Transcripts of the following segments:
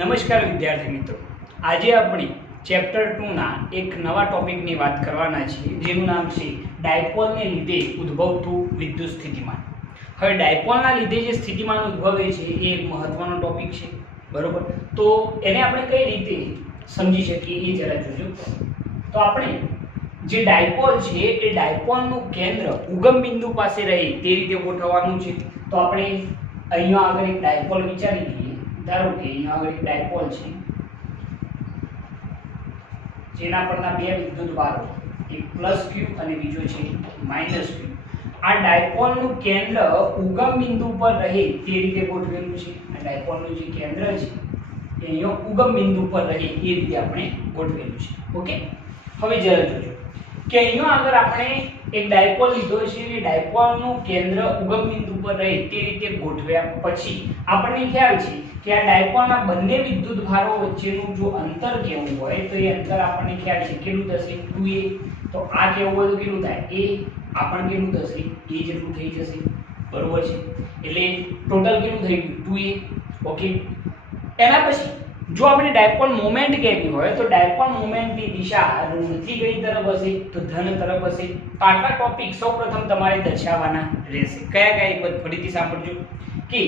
નમસ્કાર વિદ્યાર્થી મિત્રો, આજે આપણે ચેપ્ટર 2 ના એક નવા ટોપિકની વાત કરવાના છીએ, જેનું નામ છે ડાયપોલને લીધે ઉદ્ભવતું વિદ્યુત સ્થિતિમાન. હવે ડાયપોલના લીધે જે સ્થિતિમાન ઉદ્ભવે છે એ એક મહત્વનો ટોપિક છે, બરોબર. તો એને આપણે કઈ રીતે સમજી શકીએ એ જરા જોજો. તો આપણે જે ડાયપોલ છે એ ડાયપોલનું કેન્દ્ર ઉગમ બિંદુ પાસે રહે તે રીતે ગોઠવવાનું છે. તો આપણે અહીંયા આગળ એક ડાયપોલ વિચારી લઈએ. ધારો કે અહીંયા આગળ એક ડાયપોલ છે જેના પરના બે વિદ્યુતભારો, એક +q અને બીજો છે -q. આ ડાયપોલનું કેન્દ્ર ઉગમ બિંદુ પર રહે તે રીતે ગોઠવેલું છે. આ ડાયપોલનું જે કેન્દ્ર છે એ અહીંયા ઉગમ બિંદુ પર રહે એ રીતે આપણે ગોઠવેલું છે. ઓકે, હવે જરા જોજો કે અહીંયા આગળ આપણે એક ડાયપોલ લીધો છે અને ડાયપોલનું કેન્દ્ર ઉગમ બિંદુ પર રહે તે રીતે ગોઠવ્યા પછી આપણને ખ્યાલ છે કે આ ડાયપોલના બંને વિદ્યુતભારો વચ્ચેનું જો અંતર કેવું હોય તો એ અંતર આપણને ખ્યાલ છે કેટલું થશે 2a. તો આ કેવું હોય તો કેટલું થાય a, આ પણ કેટલું થશે a જેટલું થઈ જશે, બરોબર છે. એટલે ટોટલ કેટલું થઈ ગયું 2a. ઓકે, એના પછી જો આપણે ડાયપોલ મોમેન્ટ કેવી હોય તો ડાયપોલ મોમેન્ટની દિશા ઋણથી કઈ તરફ હશે તો ધન તરફ હશે. તો આટલા ટોપિક સૌપ્રથમ તમારે દર્શાવવાના રહેશે. કયા કયા એક વખત ફરીથી સાંભળજો કે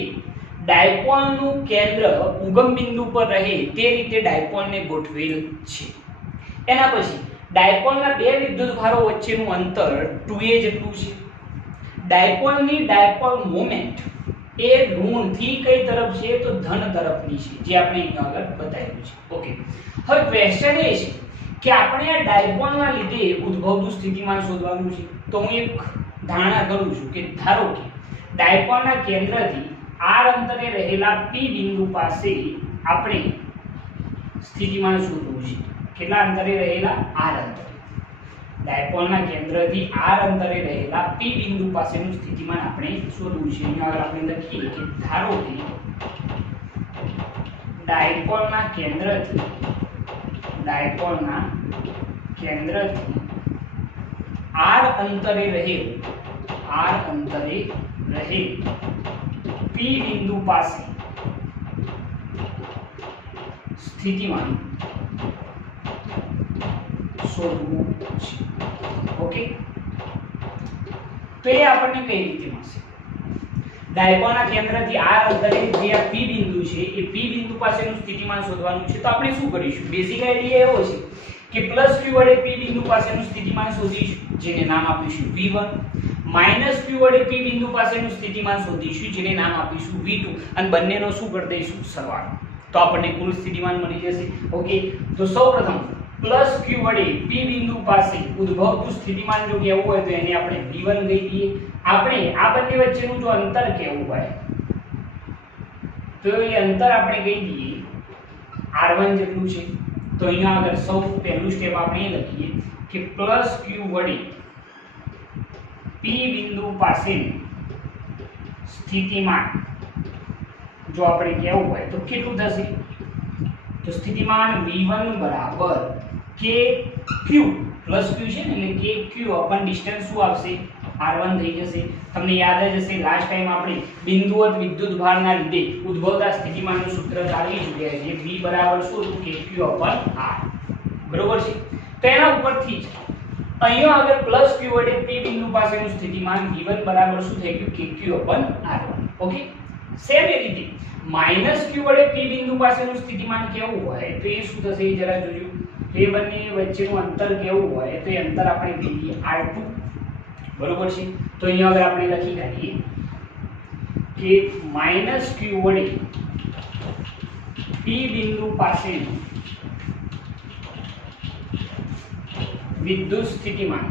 ડાયપોલનું કેન્દ્ર ઉગમ બિંદુ પર રહે તે રીતે ડાયપોલને ગોઠવેલ છે. એના પછી ડાયપોલના બે વિદ્યુતભારો વચ્ચેનું અંતર 2a જેટલું છે. ડાયપોલની ડાયપોલ મોમેન્ટ એ ઋણથી કઈ તરફ છે તો ધન તરફની છે, જે આપણે અહીં આગળ બતાવ્યું છે. ઓકે, હવે ક્વેશ્ચન એ છે કે આપણે આ ડાયપોલના લીધે ઉદ્ભવતું સ્થિતિમાન શોધવાનું છે. તો હું એક ધારણા કરું છું કે ધારો કે ડાયપોલના કેન્દ્રથી r અંતરે રહેલા p બિંદુ પાસે આપણે સ્થિતિમાન શોધવું છે. કેટલા અંતરે રહેલા? r અંતરે. ડાયપોલના કેન્દ્રથી r અંતરે રહેલા p બિંદુ પાસેનું સ્થિતિમાન આપણે શોધવું છે. અહીંયા આગળ આપણે લખીએ કે ધારો કે ડાયપોલના કેન્દ્રથી r અંતરે રહે p બિંદુ પાસે સ્થિતિમાન શોધવું છે. ઓકે, તો એ આપણને કઈ રીતે મળશે? ડાયપોલના કેન્દ્રથી r અંતરે જે આ p બિંદુ છે એ p બિંદુ પાસેનું સ્થિતિમાન શોધવાનું છે. તો આપણે શું કરીશું? બેઝિક આઈડિયા એવો છે કે +q વડે p બિંદુ પાસેનું સ્થિતિમાન શોધીશું, જેને નામ આપીશું v1. -q વડે p બિંદુ પાસેનું સ્થિતિમાન શોધીશું, જેને નામ આપીશું v2. અને બંનેનો શું કરી દઈશું? સરવાળો. તો આપણને કુલ સ્થિતિમાન મળી જશે. ઓકે, તો સૌપ્રથમ +q વડે p બિંદુ પાસે ઉદ્ભવતું સ્થિતિમાન જો કેવું હોય તો એને આપણે v1 કહી દઈએ. આપણે આ બંને વચ્ચેનું જો અંતર કેવું હોય તો એ અંતર આપણે કહી દઈએ r1 જેટલું છે. તો અહીંયા આગળ સૌ પહેલું સ્ટેપ આપણે એ લખીએ કે +q વડે p બિંદુ પાસેનું સ્થિતિમાન જો આપણે કેવું હોય તો કેટલું થશે? તો સ્થિતિમાન v1 બરાબર kq +q છે ને, એટલે kq અપન ડિસ્ટન્સ શું આવશે? r1 થઈ જશે. તમને યાદ જ હશે લાસ્ટ ટાઈમ આપણે બિંદુવત વિદ્યુતભારના લીધે ઉદ્ભવતા સ્થિતિમાનનું સૂત્ર જાણી ચૂક્યા છે. v બરાબર શું હતું? kq અપન r, બરોબર છે. તો એના ઉપરથી જ અહીંયા આગળ +q વડે p બિંદુ પાસેનું સ્થિતિમાન v1 બરાબર શું થઈ ગયું? kq અપન r1. ઓકે, સેમ એ રીતે -q વડે p બિંદુ પાસેનું સ્થિતિમાન કેવું હોય તો એ શું થશે એ જરા જોજો. એ બંને વચ્ચેનું અંતર કેવું હોય તો એ અંતર આપણે કહીએ r2, બરોબર છે. તો અહીંયા આગળ આપણે લખી કાઢીએ કે -q વડે p બિંદુ પાસેનું વિદ્યુત સ્થિતિમાન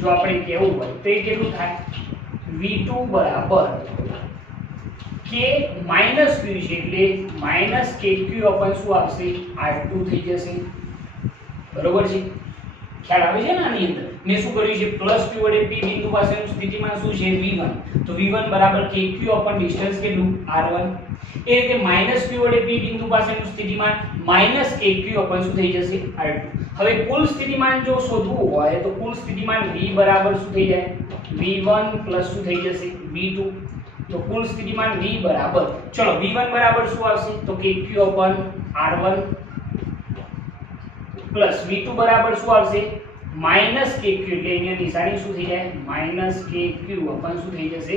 જો આપણે કેવું હોય તો એ કેટલું થાય? v2 બરાબર k -q છે, એટલે -kq અપન શું આવશે? r2 થઈ જશે, બરોબર છે. ખ્યાલ આવે છે ને? આની અંદર મેં શું કર્યું છે? +q વડે p બિંદુ પાસેનું સ્થિતિમાન શું છે? v1. તો v1 બરાબર kq અપન ડિસ્ટન્સ કેટલું? r1. એ રીતે -q વડે p બિંદુ પાસેનું સ્થિતિમાન -kq અપન શું થઈ જશે? r2. હવે કુલ સ્થિતિમાન જો શોધવું હોય તો કુલ સ્થિતિમાન v બરાબર શું થઈ જાય? v1 પ્લસ શું થઈ જશે? v2. તો કુલ સ્થિતિમાન V બરાબર, ચલો V1 બરાબર શું આવશે તો KQ upon R1 plus V2 બરાબર શું આવશે માઈનસ KQ, એટલે અહીંયા નિશાની શું થઈ જાય માઈનસ KQ upon શું થઈ જશે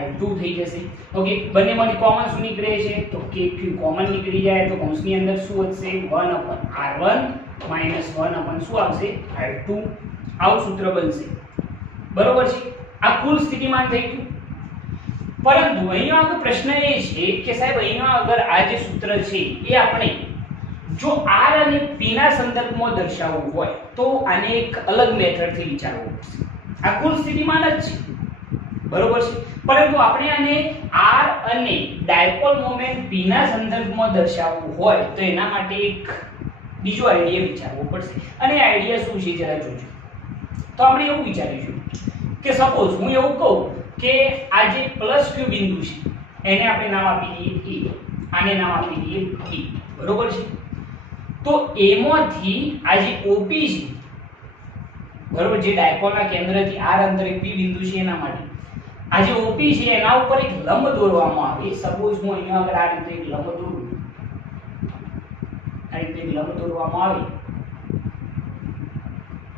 R2 થઈ જશે. ઓકે, બંનેમાંથી કોમન શું નીકળે છે તો KQ કોમન નીકળી જાય તો કૌંસની અંદર શું વધશે 1 upon R1 minus 1 upon શું આવશે R2. આવું સૂત્ર બનશે. બરોબર છે, આ કુલ સ્થિતિમાન થઈ ગયું. પરંતુ અહીંયા આગળ પ્રશ્ન એ છે કે સાહેબ અહીંયા આગળ આ જે સૂત્ર છે એ આપણે જો R અને P ના સંદર્ભમાં દર્શાવવું હોય તો આને એક અલગ મેથડથી વિચારવું પડશે. આ કુલ સ્થિતિમાન જ છે, બરોબર છે, પરંતુ આપણે આને R અને ડાયપોલ મોમેન્ટ P ના સંદર્ભમાં દર્શાવવું હોય તો એના માટે એક બીજો આઈડિયા વિચારવો પડશે. અને આઈડિયા શું છે જરા જોજો. તો આપણે એવું વિચારીશું કે સપોઝ હું એવું કહું કે આ જે પ્લસ Q બિંદુ છે એને આપણે નામ આપી દઈએ E, આને નામ આપી દઈએ P, બરોબર છે. તો એમાંથી આ જે OP છે, બરોબર, જે ડાયપોલના કેન્દ્રથી R અંતરે P બિંદુ છે એના માટે આ જે OP છે એના ઉપર એક લંબ દોરવામાં આવે. સપોઝ હું અહીંયા આગળ આ રીતે એક લંબ દોરું, આ રીતે એક લંબ દોરવામાં આવે,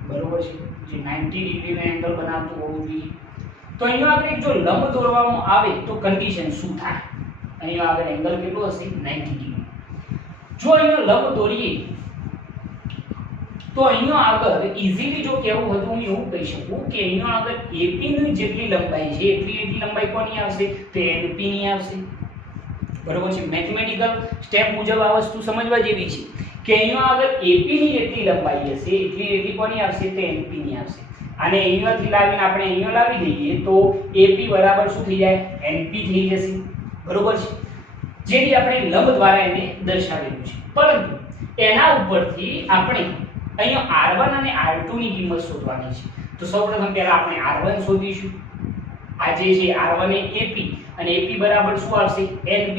બરોબર છે, જે 90 ડિગ્રીનો એંગલ બનાવતું હોવું જોઈએ. તો અહીંયા આગળ જો લંબ દોરવામાં આવે તો કન્ડિશન શું થાય, અહીંયા આગળ એંગલ કેટલો હશે 90 ડિગ્રી. જો અહીંયા લંબ દોરીએ તો અહીંયા આગળ ઈઝીલી જો કેવું હતું હું એવું કહી શકું કે અહીંયા આગળ AP ની જેટલી લંબાઈ છે એટલી લંબાઈ કોની આવશે તો NP ની આવશે. બરોબર છે, મેથેમેટિકલ સ્ટેપ મુજબ આ વસ્તુ સમજવા જેવી છે કે અહીંયા આગળ AP ની જેટલી લંબાઈ હશે એટલી કોની આવશે તો NP ની આવશે. અને અહીંયાથી લાવીને આપણે અહીંયા લાવી દઈએ તો AP બરાબર શું થઈ જાય NP થઈ જશે. બરોબર છે, જેથી આપણે લંબ દ્વારા એને દર્શાવેલું છે. પરંતુ એના ઉપરથી આપણે અહીંયા R1 અને R2 ની કિંમત શોધવાની છે. તો સૌપ્રથમ પહેલા આપણે R1 શોધીશું. આ જે છે R1 એ AP અને AP બરાબર શું આવશે NP.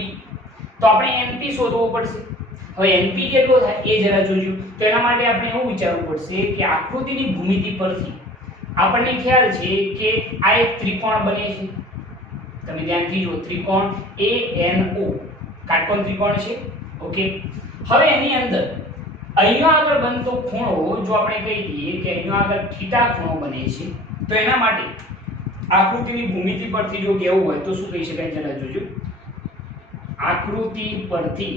તો આપણે NP શોધવો પડશે. હવે NP કેટલો થાય એ જરા જોજો. તો એના માટે આપણે એવું વિચારવું પડશે કે આકૃતિની ભૂમિતિ પરથી આપણને ખ્યાલ છે કે આ એક ત્રિકોણ બને છે. તમે ધ્યાનથી જુઓ, ત્રિકોણ ANO કાટકોણ ત્રિકોણ છે. ઓકે, હવે એની અંદર અહીંયા આગળ બનતો ખૂણો જો આપણે કહી દઈએ કે અહીંયા આગળ થીટા ખૂણો બને છે તો એના માટે આકૃતિની ભૂમિતિ પરથી જો કહેવું હોય તો શું કહી શકાય જરા જોજો. આકૃતિ પરથી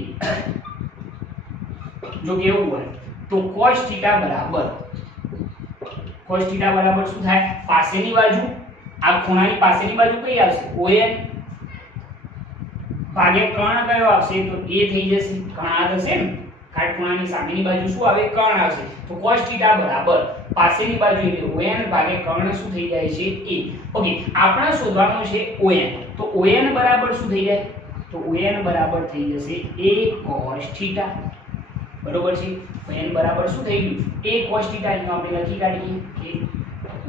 જો કહેવું હોય તો cos θ બરાબર શું થાય પાસેની બાજુ, આ ખૂણાની પાસેની બાજુ કઈ આવશે ON ભાગ્યા કર્ણ કયો આવશે તો A થઈ જશે. કર્ણ આ થશે ને, કાટખૂણાની સામેની બાજુ શું આવે કર્ણ આવશે. તો cos θ બરાબર પાસેની બાજુ એટલે ON ભાગ્યા કર્ણ શું થઈ જાય છે A. ઓકે, આપણે શોધવાનું છે ON. તો ON બરાબર શું થઈ જાય તો ON બરાબર થઈ જશે A cos θ. બરોબર છે, ON બરાબર શું થઈ ગયું A cos θ. અહીંયા આપણે લખી કાઢીએ કે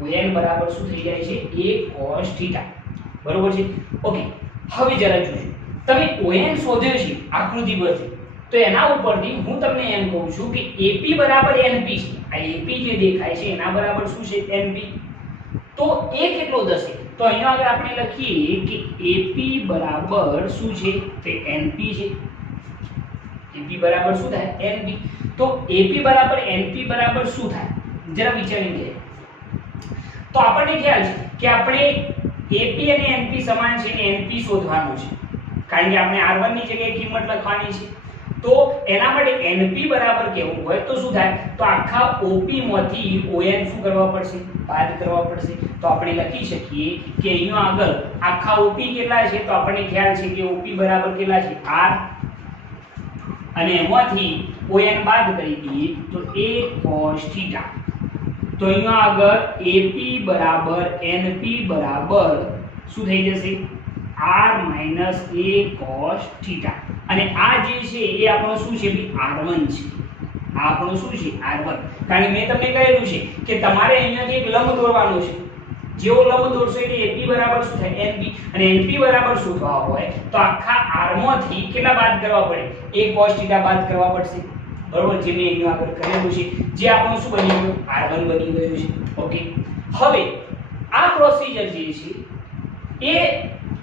ON બરાબર શું થઈ જાય છે A cos θ. બરોબર છે. ઓકે, હવે જરા જોજો, તમે ON શોધ્યો છે આકૃતિ પરથી તો એના ઉપરથી હું તમને એમ કહું છું કે AP બરાબર NP છે. આ AP જે દેખાય છે એના બરાબર શું છે NP. તો એ કેટલો થશે તો અહીંયા આગળ આપણે લખીએ કે AP બરાબર શું છે તે NP છે. AP બરાબર શું થાય NP. તો AP બરાબર NP બરાબર શું થાય જરા વિચારી લે. તો આપણને ખ્યાલ છે કે આપણે AP અને NP સમાન છે ને NP શોધવાનું છે કારણ કે આપણે R1 ની જગ્યાએ કિંમત લખવાની છે. તો એના માટે NP બરાબર કેવું હોય તો શું થાય તો આખા OP માંથી ON શું કરવા પડશે બાદ કરવા પડશે. તો આપણે લખી શકીએ કે અહીંયા આગળ આખા OP કેટલા છે તો આપણને ખ્યાલ છે કે OP બરાબર કેટલા છે R અને એમાંથી ON બાદ કરી દઈએ તો A cos θ. તો અહીંયા આગળ AP બરાબર NP બરાબર શું થઈ જશે R minus A cos θ. અને આ જે છે એ આપણો શું છે R1 છે. આ આપણો શું છે R1. કારણ કે મેં તમને કહેલું છે કે તમારે અહીંયાથી એક લંબ દોરવાનો છે. જેવો લંબ દોરશો એટલે AP બરાબર શું થાય NP અને NP બરાબર શોધવા હોય તો આખા R માંથી કેટલા બાદ કરવા પડે A cos θ બાદ કરવા પડશે. બરોબર, જે મેં અહીંયા આગળ કરેલું છે, જે આપણો શું બની ગયું R1 બની ગયું છે. ઓકે, હવે આ પ્રોસીજર જે છે એ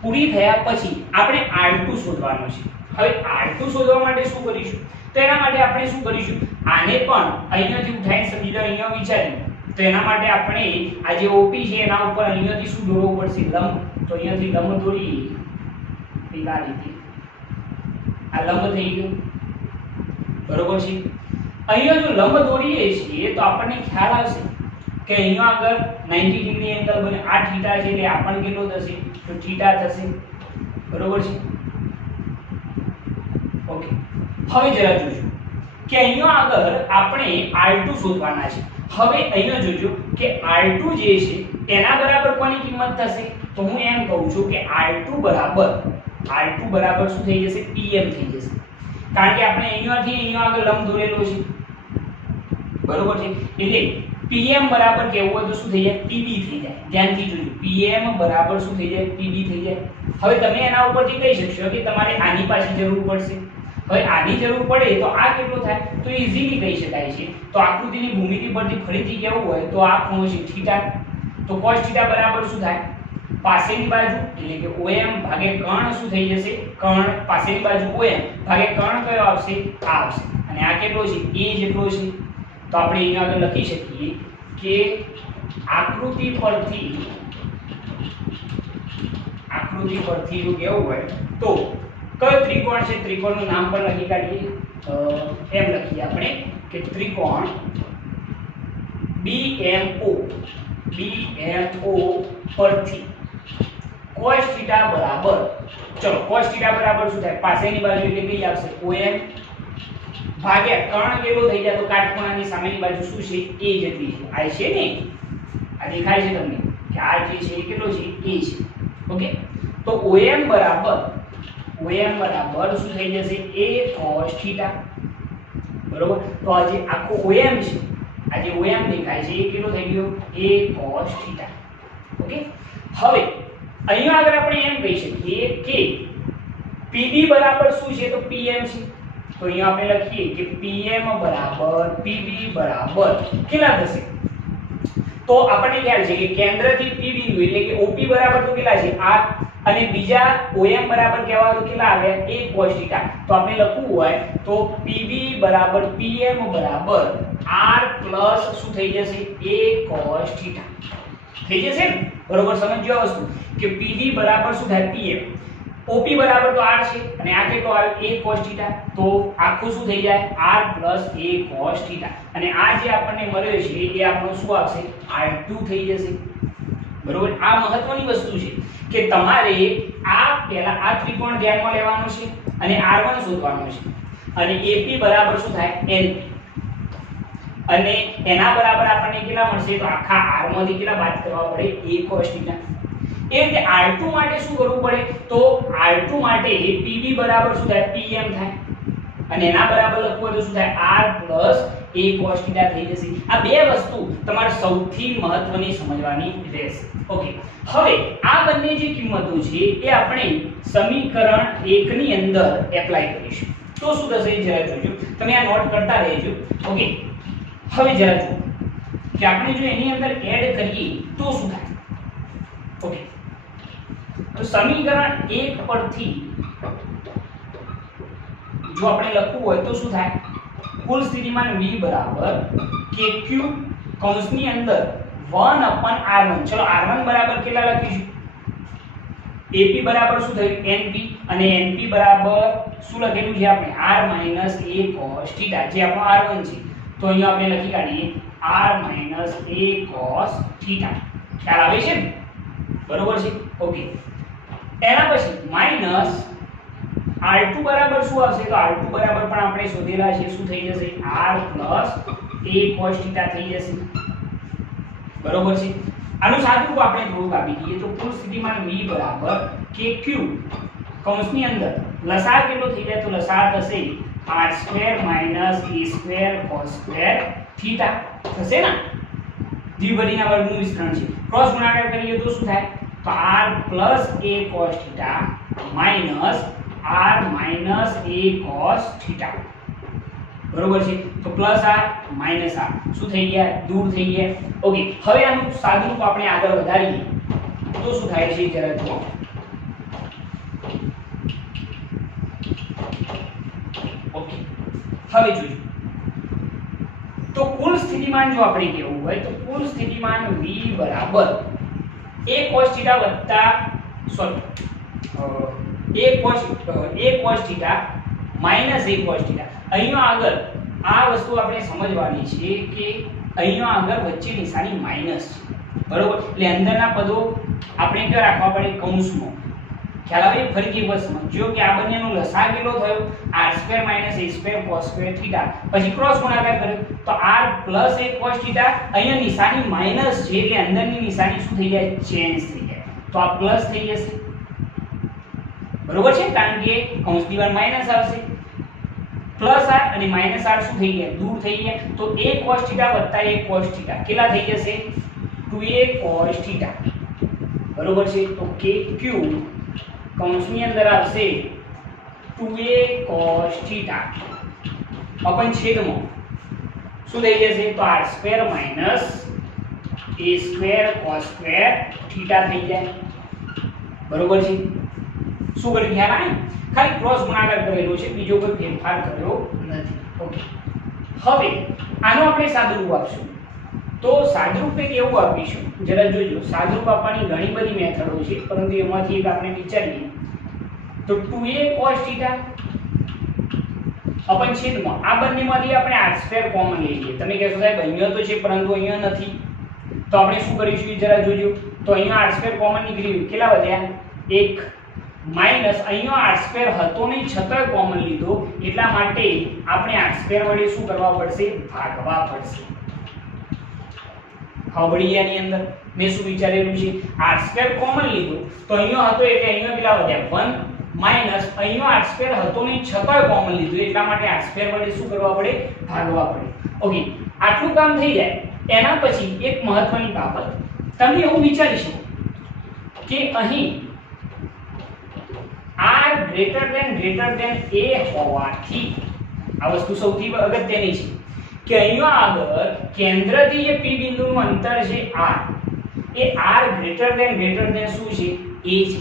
પૂરી થયા પછી આપણે R2 શોધવાનો છે. હવે R2 શોધવા માટે શું કરીશું? તો એના માટે આપણે શું કરીશું? આને પણ અહીંયાથી ઉઠાઈને સમજી લો, અહીંયા વિચાર્યું તો એના માટે આપણે આ જે OP છે એના ઉપર અહીંયાથી શું દોરવું પડશે? લંબ. તો અહીંયાથી લંબ દોરી પેલા રીતે આ લંબ થઈ ગયો, બરોબર છે. અહીંયા જો લંબ દોરીએ છીએ તો આપણને ખ્યાલ આવશે કે અહીંયા આગળ 90 ડિગ્રી એંગલ બને. આ થીટા છે એટલે આપણને કેટલો થશે? તો થીટા થશે, બરોબર છે. ઓકે, હવે જરા જોજો કે અહીંયા આગળ આપણે R2 શોધવાના છે. હવે અહીંયા જોજો કે R2 જે છે એના બરાબર કોની કિંમત થશે? તો હું એમ કહું છું કે R2 બરાબર શું થઈ જશે? PM થઈ જશે. કારણ કે આપણે અહીંયાથી અહીંયા આગળ લંબ દોરેલો છે, બરોબર છે. એટલે PM બરાબર કેવું હોય તો શું થઈ જાય? PB થઈ જાય. ધ્યાનથી જોજો, PM બરાબર શું થઈ જાય? PB થઈ જાય. હવે તમે એના ઉપરથી કહી શકશો કે તમારે આની પાછી જરૂર પડશે. હવે આની જરૂર પડે તો આ કેટલો થાય? તો ઈઝીલી કહી શકાય છે. તો આકૃતિની ભૂમિતિ પરથી ફરીથી કેવું હોય તો આ ખૂણો છે થીટા. તો cos થીટા બરાબર શું થાય? પાસેની બાજુ એટલે કે OM ભાગે કર્ણ શું થઈ જશે? કર્ણ પાસેની બાજુ OM ભાગે કર્ણ કયો આવશે? આ આવશે. અને આ કેટલો છે? A જેટલો છે. તો આપણે અહીંયા આગળ લખી શકીએ કે આકૃતિ પરથી જો કેવું હોય તો કયો ત્રિકોણ છે? ત્રિકોણનું નામ પણ લખી કાઢીએ. એમ લખીએ આપણે કે ત્રિકોણ BMO પરથી cos θ બરાબર, ચલો cos θ બરાબર શું થાય? પાસેની બાજુ એટલે કઈ આવશે? OM ભાગ્યા કર્ણ કેટલો થઈ જાય? તો કાટખૂણાની સામેની બાજુ શું છે? A જેટલી છે. આ છે ને, આ દેખાય છે તમને કે આ જે છે એ કેટલો છે? A છે. ઓકે, તો OM બરાબર શું થઈ જશે? A cos θ, બરોબર. તો આ જે આખો OM છે, આ જે OM દેખાય છે એ કેટલો થઈ ગયો? A cos θ. ઓકે, હવે અહીંયા આગળ આપણે એમ કહી શકીએ કે PB બરાબર શું છે? તો PM છે. તો અહીંયા આપણે લખીએ કે PM બરાબર PB બરાબર કેટલા થશે? તો આપણને ખ્યાલ છે કે કેન્દ્રથી P બિંદુ એટલે કે OP બરાબર તો કેટલા છે? R. અને બીજા OM બરાબર કેવા તો કેટલા આવ્યા? A cos θ. તો આપણે લખવું હોય તો PB બરાબર PM બરાબર R પ્લસ શું થઈ જશે? A cos θ થઈ જશે ને, બરોબર. સમજજો આ વસ્તુ કે PB બરાબર શું થાય? PM. OP બરાબર તો R છે અને આ કેટલો આવ્યો? A cos θ. તો આખું શું થઈ જાય? R plus A cos θ. અને આ જે આપણને મળ્યો છે એ આપણો શું આવશે? R2 થઈ જશે, બરોબર. આ મહત્વની વસ્તુ છે કે તમારે આ પહેલા આ ત્રિકોણ ધ્યાનમાં લેવાનો છે અને R1 શોધવાનો છે. અને AP બરાબર શું થાય? NP. અને એના બરાબર આપણને કેટલા મળશે? તો આખા R માંથી કેટલા બાદ કરવા પડે? A cos θ. એ રીતે R2 માટે શું કરવું પડે? તો R2 માટે PB બરાબર શું થાય? PM થાય. અને એના બરાબર લખવું હોય તો શું થાય? R પ્લસ A cos θ થઈ જશે. આ બે વસ્તુ તમારે સૌથી મહત્વની સમજવાની રહેશે. ઓકે, હવે આ બંને જે કિંમતો છે એ આપણે સમીકરણ 1 ની અંદર એપ્લાય કરીશું. તો શું થશે જરા જોજો, તમે આ નોટ કરતા રહેજો. ઓકે, હવે જરા જુઓ કે આપણે જો એની અંદર એડ કરીએ તો શું થાય? ઓકે, તો સમીકરણ 1 પરથી જો આપણે લખવું હોય તો શું થાય? કુલ સ્થિતિમાન V બરાબર KQ કૌંસની અંદર 1/R1. ચલો R1 બરાબર કેટલા લખીશું? AP બરાબર શું થયું? NP. અને NP બરાબર શું લખેલું છે આપણે? R minus A cos θ, જે આપણો R1 છે. તો અહીંયા આપણે લખી કાઢીએ R minus A cos θ. ખ્યાલ આવે છે ને, બરોબર છે. ઓકે, એના પછી માઈનસ R2 બરાબર શું આવશે? તો R2 બરાબર પણ આપણે શોધેલા છે, શું થઈ જશે? R plus A cos θ થઈ જશે, બરોબર છે. આનું સાદું રૂપ આપણે થોડુંક આપી દઈએ તો કુલ સ્થિતિમાન V બરાબર KQ કૌંસની અંદર લસાઅ કેટલો થઈ જાય? તો લસાઅ થશે R² minus A² cos² θ થશે ને. દ્વિપદીના વર્ગનું વિસ્તરણ છે. ક્રોસ ગુણાકાર કરીએ તો શું થાય? તો R plus A cos θ minus R minus A cos θ, બરોબર છે. તો પ્લસ R માઈનસ R શું થઈ ગયા? દૂર થઈ ગયા. ઓકે, હવે આનું સાદું રૂપ આપણે આગળ વધારીએ તો શું થાય છે જરા જુઓ ઓકે, હવે જોજો તો કુલ સ્થિતિમાન જો આપણે કેવું હોય તો કુલ સ્થિતિમાન v બરાબર a cos θ વત્તા a cos θ minus a cos θ. અહીંયા આગળ આ વસ્તુ આપણે સમજવાની છે કે અહીંયા આગળ વચ્ચે નિશાની માઈનસ છે, બરોબર? એટલે અંદરના પદો આપણે ક્યાં રાખવા પડે? કૌંસમાં. ખ્યાલ આવે? ફરીથી બસ સમજો કે આ બંનેનો લસા કેટલો થયો? r² - a² cos² θ. પછી ક્રોસ ગુણાકાર કર્યો તો r + a cos θ. અહીંયા નિશાની માઈનસ છે એટલે અંદરની નિશાની શું થઈ જાય? ચેન્જ થઈ જાય. તો આ પ્લસ થઈ જશે, બરોબર છે? કારણ કે કૌંસની બહાર માઈનસ આવશે. પ્લસ r અને માઈનસ r શું થઈ ગયા? દૂર થઈ ગયા. તો a cos θ વત્તા a cos θ કેટલા થઈ જશે? 2a cos θ, બરોબર છે? તો kq કૌંસની અંદર આવશે 2a cos θ અપન છેદમાં શું થઈ જશે? તો r² - a² cos² θ થઈ જાય, બરોબર છે? શું કર્યું? ખ્યાલ આવે? ખાલી ક્રોસ ગુણાકાર કરેલો છે, બીજો કોઈ ફેરફાર કર્યો નથી. ઓકે, હવે આનો આપણે સાદુરૂપ આપશું. તો સાદુરૂપ એક એવું આપીશું, જરા જોજો. સાદુરૂપ આપવાની ઘણી બધી મેથડો છે, પરંતુ એમાંથી એક આપણે વિચારીએ તો 2a cos θ અપન છેદમાં આ બંનેમાંથી આપણે r² કોમન લઈ લઈએ. તમે કહેશો સાહેબ અહીંયા તો છે પરંતુ અહીંયા નથી, તો આપણે શું કરીશું જરા જોજો. તો અહીંયા r² કોમન નીકળી ગયું, કેટલા વધ્યા? 1 માઈનસ અહીંયા r² હતો નહીં છતાંય કોમન લીધો એટલા માટે આપણે r² વડે શું કરવા પડશે? ભાગવા પડશે. ખબડિયાની અંદર મેં શું વિચારેલું છે? r² કોમન લીધો તો અહીંયા હતો એટલે અહીંયા કેટલા વધ્યા? 1 માઈનસ અહીંયા r² હતો નહીં છતાંય કોમન લીધું એટલા માટે r² વડે શું કરવા પડે? ભાગવા પડે. ઓકે, આટલું કામ થઈ જાય. એના પછી એક મહત્વની બાબત, તમે એવું વિચારી શકો કે અહીં r > a હોવાથી આ વસ્તુ સૌથી અગત્યની છે કે અહીંયા આગળ કેન્દ્રથી એ p બિંદુનું અંતર છે r, એ r > શું છે? a છે.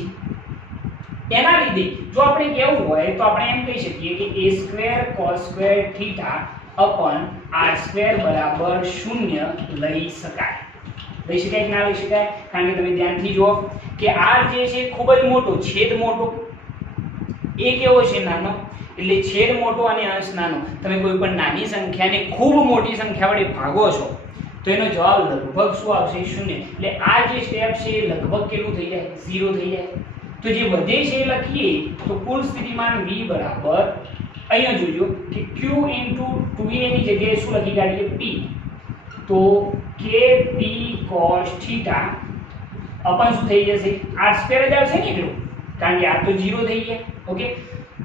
એના લીધે જો આપણે કેવું હોય તો આપણે એમ કહી શકીએ કે a² cos² θ અપન r² બરાબર 0 લઈ શકાય. લઈ શકાય કે ના લઈ શકાય? કારણ કે તમે ધ્યાનથી જુઓ કે r જે છે ખૂબ જ મોટો, છેદ મોટો, એ કેવો છે? નાનો. એટલે છેદ મોટો અને અંશ નાનો. તમે કોઈ પણ નાની સંખ્યાને ખૂબ મોટી સંખ્યા વડે ભાગો છો તો એનો જવાબ લગભગ શું આવશે? 0. એટલે આ જે સ્ટેપ છે એ લગભગ કેટલું થઈ જાય? 0 થઈ જાય. તો જે વધે છે એ લખીએ તો કુલ સ્થિતિમાન v બરાબર અહીંયા જોજો કે q * 2a ની જગ્યાએ શું લખી કાઢીએ? p. તો kp cos θ અપન શું થઈ જશે? r² જ આવશે ને એટલું, કારણ કે આ તો 0 થઈ ગયા. ઓકે,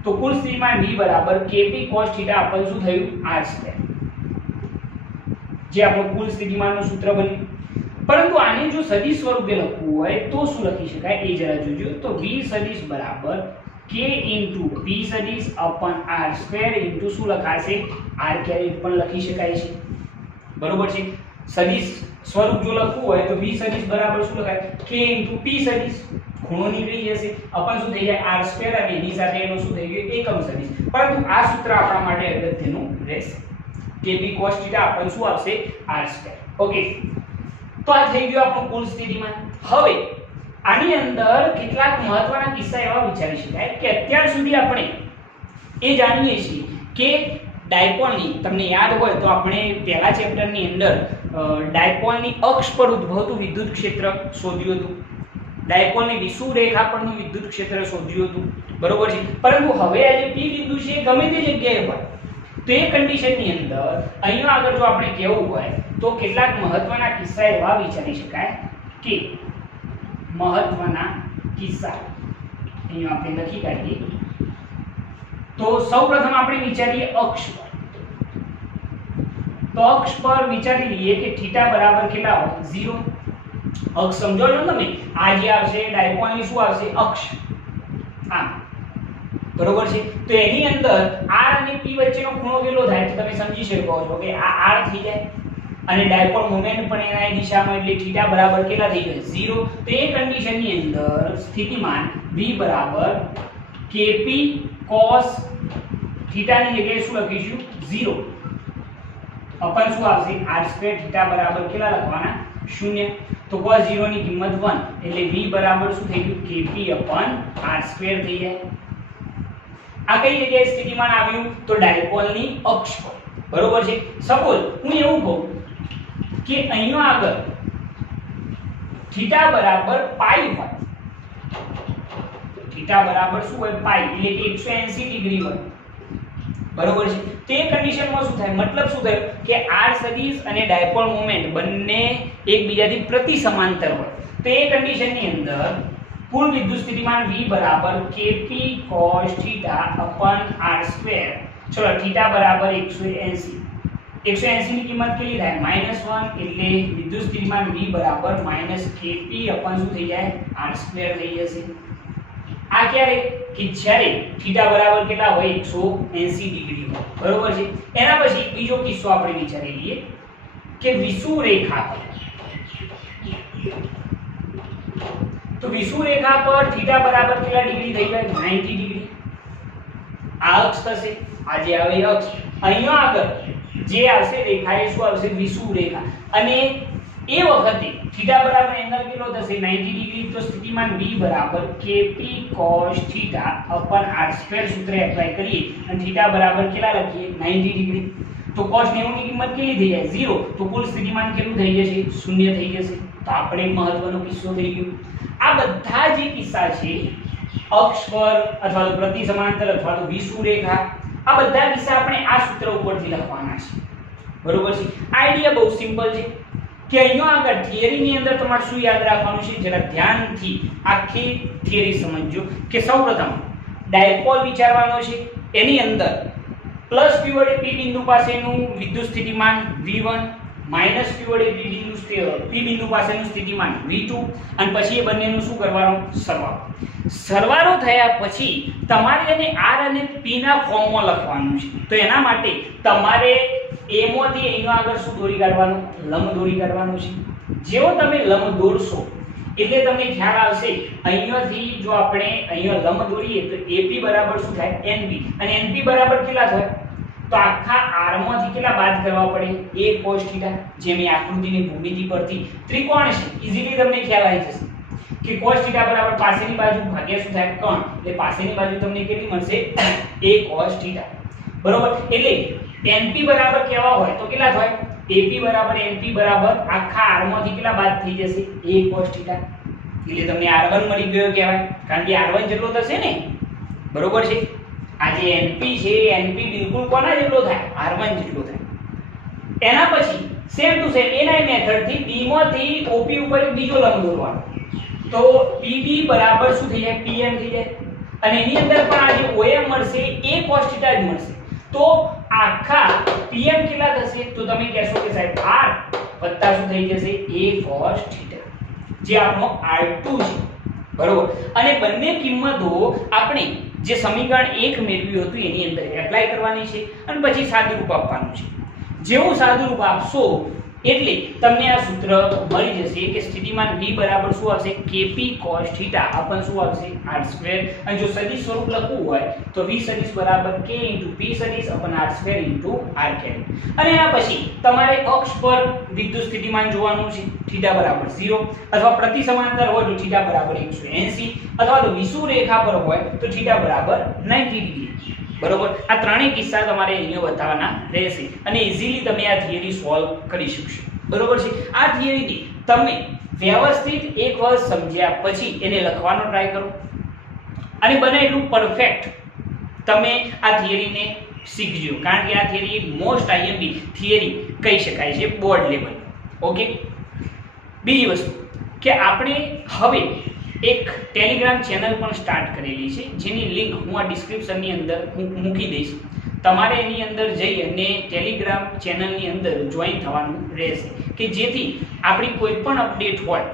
તો કુલ સ્થિતિમાન v બરાબર kp cos θ અપન શું થયું? r², જે આપણું કુલ સ્થિતિમાનનું સૂત્ર બન્યું. પરંતુ આને જો સદિશ સ્વરૂપે લખવું હોય તો શું લખી શકાય એ જરા જોજો. તો v સદિશ બરાબર k * p સદિશ અપન r² * શું લખાશે? r કેરેટ પણ લખી શકાય છે, બરોબર છે? સદિશ સ્વરૂપ જો લખવું હોય તો v સદિશ બરાબર શું લખાય? k * p સદિશ, ખૂણો નીકળી જશે, અપન શું થઈ જાય? r² અને એની સાથે એનો શું થઈ ગયું? એકમ સદિશ. પરંતુ આ સૂત્ર આપણા માટે અગત્યનું રહેશે. kp cos θ અપન શું આવશે? r². ઓકે, તો આ થઈ ગયું આપણું કુલ સ્થિતિમાન. હવે આની અંદર કેટલાક મહત્વના કિસ્સા એવા વિચારી શકાય કે અત્યાર સુધી આપણે એ જાણીએ છીએ કે ડાયપોલની, તમને યાદ હોય તો આપણે પહેલા ચેપ્ટરની અંદર ડાયપોલની અક્ષ પર ઉદ્ભવતું વિદ્યુત ક્ષેત્ર શોધ્યું હતું. ડાયપોલની વિષુવ રેખા પરનું વિદ્યુત ક્ષેત્ર શોધ્યું હતું, બરોબર છે? પરંતુ હવે આ જે p બિંદુ છે ગમે તે જગ્યાએ હોય તો એ કન્ડિશનની અંદર અહીંયા આગળ જો આપણે કહેવું હોય તો કેટલાક મહત્વના કિસ્સા એવા વિચારી શકાય કે મહત્વના કિસ્સા અહીંયા આપણે લખી કાઢીએ. તો સૌપ્રથમ આપણે વિચારીએ અક્ષ પર. તો અક્ષ પર વિચારી લઈએ કે θ બરાબર કેટલા હોય? 0. અક્ષ સમજો છો તમે? આ જે આવશે ડાયપોલની શું આવશે? અક્ષ. આમ, બરોબર છે? તો એની અંદર r અને p વચ્ચેનો ખૂણો કેટલો થાય? તો તમે સમજી શકો છો કે આ r થઈ જાય અને ડાયપોલ મોમેન્ટ પણ એના દિશામાં, એટલે θ બરાબર કેટલા થઈ જશે? 0. તો એ કન્ડિશનની અંદર સ્થિતિમાન v બરાબર kp cos થીટાની જગ્યાએ શું લખીશું 0 અપન શું આવશે r² થીટા બરાબર કેટલા લખવાના 0 તો cos 0 ની કિંમત 1 એટલે v બરાબર શું થઈ ગયું kp r² થઈ જાય આ કઈ જગ્યાએ સ્થિતિમાન આવ્યું તો ડાયપોલની અક્ષ પર બરોબર છે સપોઝ હું એવું કહું કે અહીંયા આગળ થીટા બરાબર પાઈ હોય થીટા બરાબર શું હોય પાઈ એટલે કે 180 ડિગ્રી હોય બરોબર છે તે કન્ડિશનમાં શું થાય મતલબ શું થાય કે r સદિશ અને ડાયપોલ મોમેન્ટ બંને એકબીજાથી પ્રતિ સમાંતર હોય તો એ કન્ડિશનની અંદર કુલ વિદ્યુત સ્થિતિમાન v બરાબર kp cos θ r². ચલો થીટા બરાબર 180 180 ની કિંમત કેટલી થાય -1 એટલે વિદ્યુત સ્થિતિમાન v બરાબર -kp શું થઈ જાય r² થઈ જશે આ ક્યારે કે જ્યારે થીટા બરાબર કેટલા હોય 180 ડિગ્રી હોય બરોબર છે એના પછી બીજો કિસ્સો આપણે વિચારી લઈએ કે વિષુવ રેખા પર તો વિષુવ રેખા પર થીટા બરાબર કેટલા ડિગ્રી થઈ જાય 90 ડિગ્રી આ અક્ષ થશે આ જે આવે અક્ષ અહીંયા આગળ જે આવશે રેખા એ શું આવશે વિષુવ રેખા અને એ વખતે થીટા બરાબર એંગલ કેટલો થશે 90 ડિગ્રી તો સ્થિતિમાન v બરાબર kp cos θ r² સૂત્ર એપ્લાય કરીએ અને થીટા બરાબર કેટલા લખીએ 90 ડિગ્રી તો cos 90 ની કિંમત કેટલી થઈ જાય 0 તો કુલ સ્થિતિમાન કેટલું થઈ જશે 0 થઈ જશે તો આપણે એક મહત્વનો કિસ્સો થઈ ગયો આ બધા જે કિસ્સા છે અક્ષ પર અથવા તો પ્રતિ સમાંતર અથવા તો વિષુવ રેખા આ બધા કિસ્સા આપણે આ સૂત્ર ઉપરથી લખવાના છે બરોબર છે આઈડિયા બહુ સિમ્પલ છે કે અહીંયા આગળ થિયરીની અંદર તમારે શું યાદ રાખવાનું છે જરા ધ્યાનથી આખી થિયરી સમજજો કે સૌપ્રથમ ડાયપોલ વિચારવાનો છે એની અંદર પ્લસ p વડે p બિંદુ પાસેનું વિદ્યુત સ્થિતિમાન v1 માઈનસ p વડે p બિંદુ પાસેનું સ્થિતિમાન v2 અને પછી એ બંનેનું શું કરવાનું સરવાળો થયા પછી તમારે એને r અને p ના ફોર્મમાં લખવાનું છે તો એના માટે તમારે a માંથી અહીંયા આગળ શું દોરી કાઢવાનું લંબ દોરી કાઢવાનું છે જેવો તમે લંબ દોરશો એટલે તમને ખ્યાલ આવશે અહીંયાથી જો આપણે અહીંયા લંબ દોરીએ તો AP બરાબર શું થાય NB અને NB બરાબર કેટલા થાય તો આખા r માંથી કેટલા બાદ કરવા પડે a cos θ જે મેં આકૃતિની ભૂમિતિ પરથી ત્રિકોણ છે ઈઝીલી તમને ખ્યાલ આવી જશે કે cos θ બરાબર પાસેની બાજુ ભાગ્યા શું થાય કોણ એટલે પાસેની બાજુ તમને કેટલી મળશે a cos θ બરોબર એટલે NP બરાબર કેવા હોય તો કેટલા થાય AP બરાબર NP બરાબર આખા r માંથી કેટલા બાદ થઈ જશે a cos θ એટલે તમને r1 મળી ગયો કહેવાય કારણ કે r1 જેટલો થશે ને બરોબર છે આ જે NP છે NP બિલકુલ કોના જેટલો થાય r1 જેટલો થાય એના પછી સેમ ટુ સેમ એના મેથડ થી b માંથી OP ઉપર બીજો લંબ દોરવાનો તો PB બરાબર શું થઈ જાય PM થઈ જાય અને એની અંદર પણ આ જે OM મળશે a cos θ જ મળશે તો આખા PM કેટલા થશે તો તમે કહેશો કે સાહેબ r વત્તા શું થઈ જશે a cos θ જે આપણો r2 છે બરોબર અને બંને કિંમતો આપણે જે સમીકરણ 1 મેળવ્યું હતું એની અંદર એપ્લાય કરવાની છે અને પછી સાદુરૂપ આપવાનું છે જેવું સાદુરૂપ આપશો એટલે તમને આ સૂત્ર મળી જશે કે સ્થિતિમાન v બરાબર શું આવશે kp cos θ આપણ શું આવશે r² અને જો સદિશ સ્વરૂપ લખવું હોય તો v સદિશ બરાબર k * p સદિશ / r² r અને એના પછી તમારે અક્ષ પર વિદ્યુત સ્થિતિમાન જોવાનું છે θ બરાબર 0 અથવા પ્રતિ સમાંતર હોય તો θ બરાબર 180 અથવા તો વિષુવ રેખા પર હોય તો θ બરાબર 90 ડિગ્રી બરોબર આ ત્રણેય કિસ્સા તમારે અહીંયા બતાવવાના રહેશે અને ઈઝીલી તમે આ થિયરી સોલ્વ કરી શકશો બરોબર છે આ થિયરીથી તમે વ્યવસ્થિત એક વખત સમજ્યા પછી એને લખવાનો ટ્રાય કરો અને બને એટલું પરફેક્ટ તમે આ થિયરીને શીખજો કારણ કે આ થિયરી એક મોસ્ટ IMP થિયરી કહી શકાય છે બોર્ડ લેવલ ઓકે બીજી વસ્તુ કે આપણે હવે એક ટેલિગ્રામ ચેનલ પણ સ્ટાર્ટ કરેલી છે જેની લિંક હું આ ડિસ્ક્રિપ્શનની અંદર મૂકી દઈશ તમારે એની અંદર જઈ અને ટેલિગ્રામ ચેનલની અંદર જોઈન થવાનું રહેશે કે જેથી આપણી કોઈ પણ અપડેટ હોય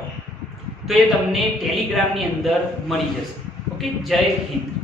તો એ તમને ટેલિગ્રામની અંદર મળી જશે ઓકે જય હિન્દ